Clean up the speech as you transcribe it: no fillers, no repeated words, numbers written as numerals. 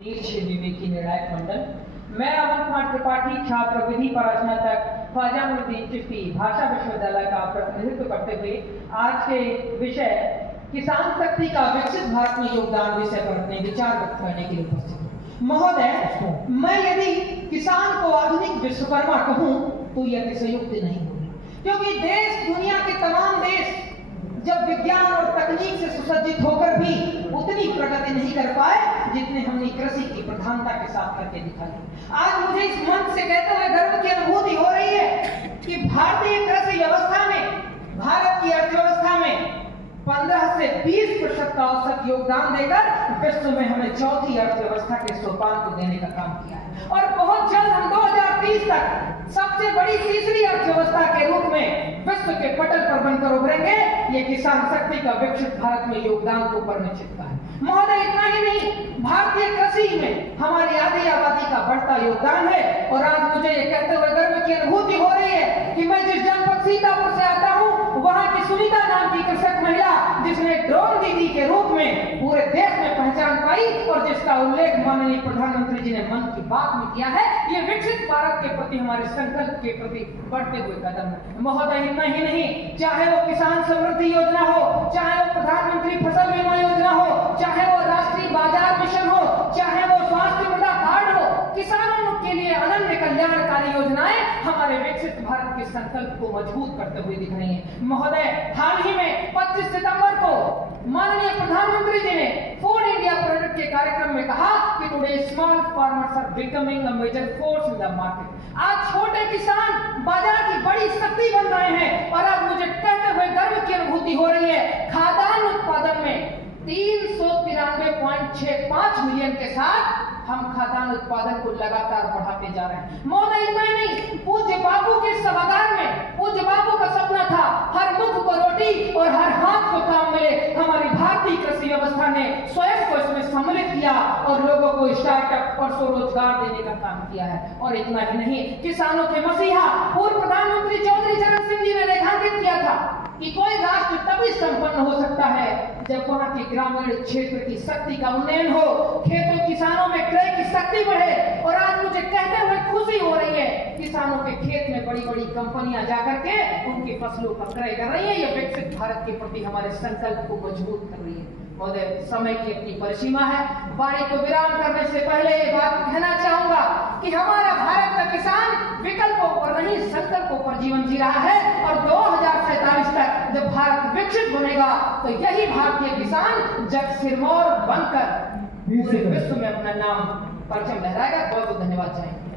विवेकी निर्णायक मंडल। मैं अमन कुमार त्रिपाठी, छात्र विधि परास्नातक ख्वाजा चिश्ती भाषा विश्वविद्यालय का प्रतिनिधित्व करते हुए आज के विषय किसान शक्ति का विकसित भारत में योगदान विषय पर अपने विचार व्यक्त करने के लिए उपस्थित हूँ। महोदय, मैं यदि किसान को आधुनिक विश्वकर्मा कहूँ तो यह अतिशयोक्ति नहीं होगी, क्योंकि देश, दुनिया के तमाम देश जब विज्ञान और तकनीक से सुसज्जित होकर भी उतनी प्रगति नहीं कर पाए जितने हमने कृषि की प्रधानता के साथ करके दिखाई। आज मुझे इस मंच से कहते हुए गर्व की अनुभूति हो रही है कि भारतीय कृषि व्यवस्था में, भारत की अर्थव्यवस्था में 15 से 20% का औसत योगदान देकर विश्व में हमने चौथी अर्थव्यवस्था के सोपान को देने का काम किया है और बहुत जल्द हम 2030 तक सबसे बड़ी तीसरी अर्थव्यवस्था के रूप में विश्व के पटल पर बनकर उभरेंगे। ये किसान शक्ति का विकसित भारत में योगदान को ऊपर में छिपता है। महोदय, इतना ही नहीं, भारतीय कृषि में हमारी आधी आबादी का बढ़ता योगदान है और आज मुझे ये कहते हुए गर्व की अनुभूति हो रही है कि मैं जिस जनपद सीतापुर से आता हूँ, वहाँ की सुनीता नाम की कृषक महिला जिसने ड्रोन दीदी के रूप में पूरे देश में पहचान पाई और जिसका उल्लेख माननीय प्रधानमंत्री जी ने मन की बात में किया है, ये विकसित भारत के प्रति हमारे संकल्प के प्रति बढ़ते हुए कदम है। महोदय, इतना ही नहीं, चाहे वो किसान समृद्धि योजना हो, चाहे वो प्रधानमंत्री फसल बीमा योजना हो, चाहे वो राष्ट्रीय बाजार मिशन हो, चाहे वो स्वास्थ्य मृदा कार्ड हो, किसानों के लिए अनन्य कल्याणकारी योजनाएं हमारे विकसित भारत के संकल्प को मजबूत करते हुए दिख रही हैं। महोदय, हाल ही में 25 सितंबर को माननीय प्रधानमंत्री जी ने फूड इंडिया प्रोजेक्ट के कार्यक्रम में कहा कि today small farmers are becoming a major force in the market. आज छोटे किसान बाजार की बड़ी शक्ति बन रहे हैं और आज मुझे कहते हुए गर्व की अनुभूति हो रही है, खाद्यान्न उत्पादन में 393.65 मिलियन के साथ हम खाद्यान्न उत्पादन को लगातार बढ़ाते जा रहे हैं। महोदय, इतना ही नहीं, पूज्य बापू के सभागार में पूज्य बापू का सपना था हर मुख को रोटी और हर हाथ को काम मिले। हमारी भारतीय कृषि व्यवस्था ने स्वयं को इसमें सम्मिलित किया और लोगों को स्टार्टअप और स्वरोजगार देने का काम किया है। और इतना ही नहीं, किसानों के मसीहा पूर्व प्रधानमंत्री चौधरी चरण सिंह जी ने रेखांकित किया था कि कोई राष्ट्र तभी संपन्न हो सकता है जब वहां के ग्रामीण क्षेत्र की शक्ति का उन्नयन हो, खेतों किसानों में क्रय की शक्ति बढ़े। और आज मुझे कहते हुए खुशी हो रही है, किसानों के खेत में बड़ी बड़ी कंपनियां जाकर के उनकी फसलों का क्रय कर रही है। ये विकसित भारत के प्रति हमारे संकल्प को मजबूत कर रही है। महोदय, समय की अपनी परिसीमा है, वाणी को विराम करने से पहले ये बात कहना चाहूंगा कि हमारा भारत का किसान विकल्पों पर नहीं संकल्पों पर जीवन जी रहा है और 2047 तक जब भारत विकसित बनेगा तो यही भारतीय किसान जग सिरमौर बनकर पूरे विश्व में अपना नाम परचम लहराएगा। बहुत बहुत धन्यवाद चाहेंगे।